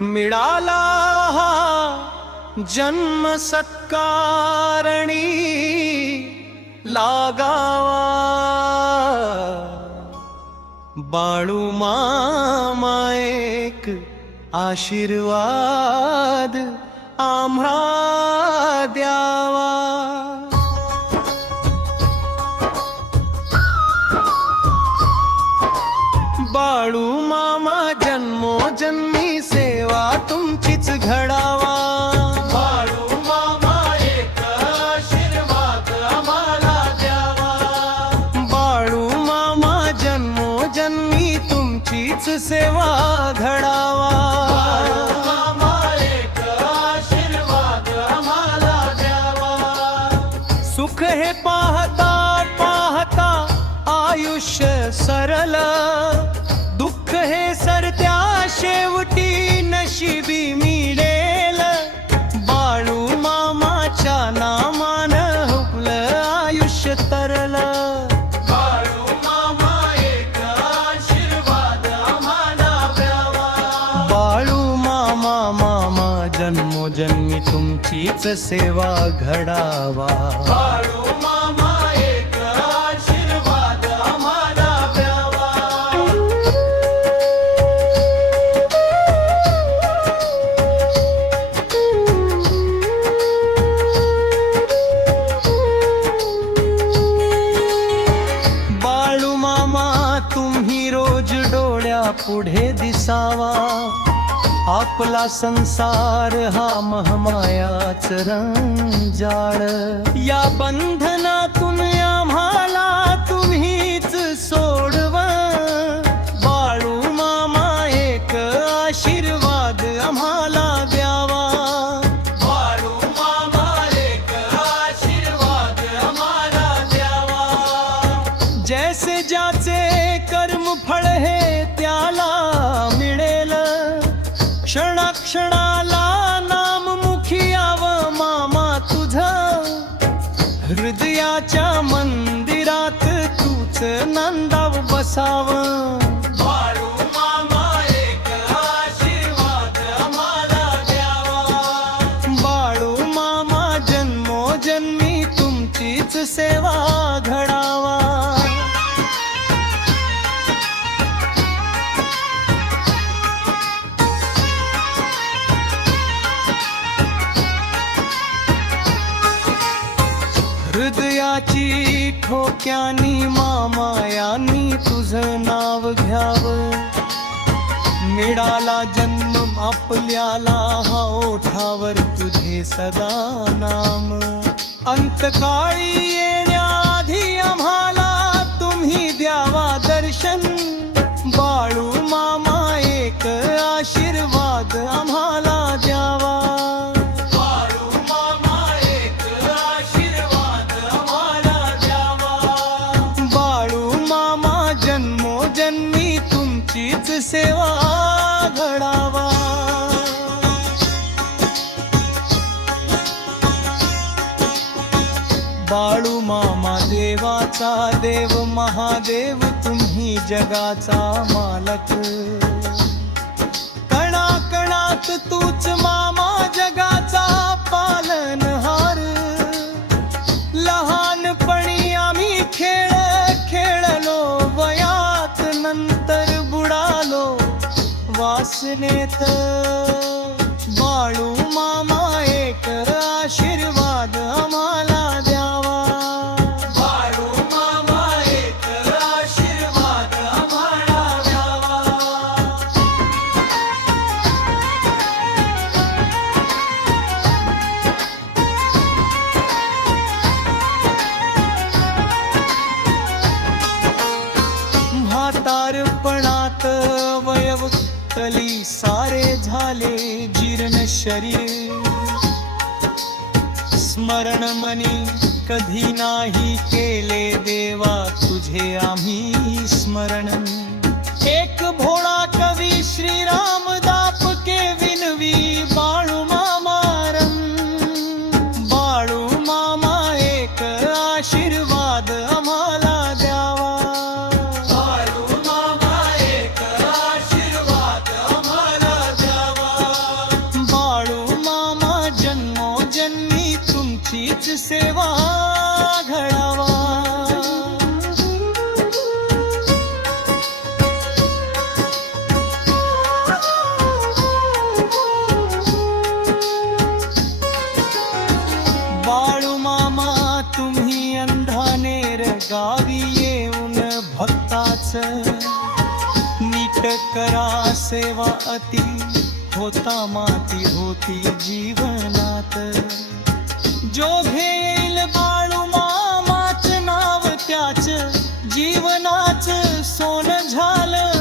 मिळाला हा जन्म सत्कारणी लागावा, बाळू मामा एक आशीर्वाद आम्हा द्यावा। बाळू मामा जन्मोजन्मी सेवा तुमचीच घडावा। बाळू मामा एक आशीर्वाद आम्हाला द्यावा। बाळू मामा जन्मोजन्मी तुमचीच सेवा घडावा। बाळू मामा एक आशीर्वाद आम्हाला द्यावा। सुख हे पाहता पाहता आयुष्य सरल, दुःख हे सरत्या शेवटी नशिबी मिळेल। बाळू मामाच्या नामान हुकलं आयुष्य तरल। बाळू मामा एक आशीर्वाद आम्हाला द्यावा। बाळू मामा मामा जन्मोजन्मी तुमचीच सेवा घडावा। बाळू मामा एक आशीर्वाद आम्हाला द्यावा। बाळू मामा तुम्ही रोज डोळ्या पुढे दिसावा। आपला संसार हा महमायाच रंजाळ, या बंधनातून आम्हाला तुम्हीच सोडवा। बाळू मामा एक आशीर्वाद आम्हाला द्यावा। बाळू मामा एक आशीर्वाद आम्हाला द्यावा। जैसे ज्याचे कर्म फळ हे त्याला मिळेल, क्षणाक्षणाला नाम मुखी यावं मामा तुझं। हृदयाच्या मंदिरात तूच नंदाव बसावं। बाळू मामा एक आशीर्वाद आम्हाला द्यावा। बाळू मामा जन्मोजन्मी तुमचीच सेवा घडावा। हृदयाची ठोक्यानी मामा यांनी तुझं नाव घ्यावं। मिळाला जन्म आपल्याला हा ओठावर तुझे सदा नाम। अंतकाळी येण्याआधी आम्हाला तुम्ही द्यावा दर्शन। बाळू मामा एक आशीर्वाद आम्हाला द्यावा। बाळू मामा एक आशीर्वाद आम्हाला द्यावा। बाळू मामा जन्मोजन्मी तुमचीच सेवा घडावा। बाळू मामा देवाचा देव महादेव तुम्ही जगाचा मालक। कणाकणात तूच मामा जगाचा पालनहार। लहानपणी आम्ही खेळ खेळलो वयात, नंतर बुडालो वासनेत। बाळू मामा एक आशीर्वाद आम्हाला द्यावा। बाळू मामा एक आशीर्वाद आम्हाला द्यावा। म्हातारपणात वयवतली सारे झाले जीर्ण शरीर। स्मरण मनी कधी नाही केले देवा तुझे आम्ही स्मरण। एक भोळा कवी श्रीराम दापके विनवी बाळू मामारम। बाळू मामा एक आशीर्वाद आम्हाला द्यावा। बाळू मामा एक आशीर्वाद आम्हाला द्यावा। करा सेवा अति होता माती होती जीवनात जो घेईल बाळू मामाच नाव त्याच जीवनाच सोन झालं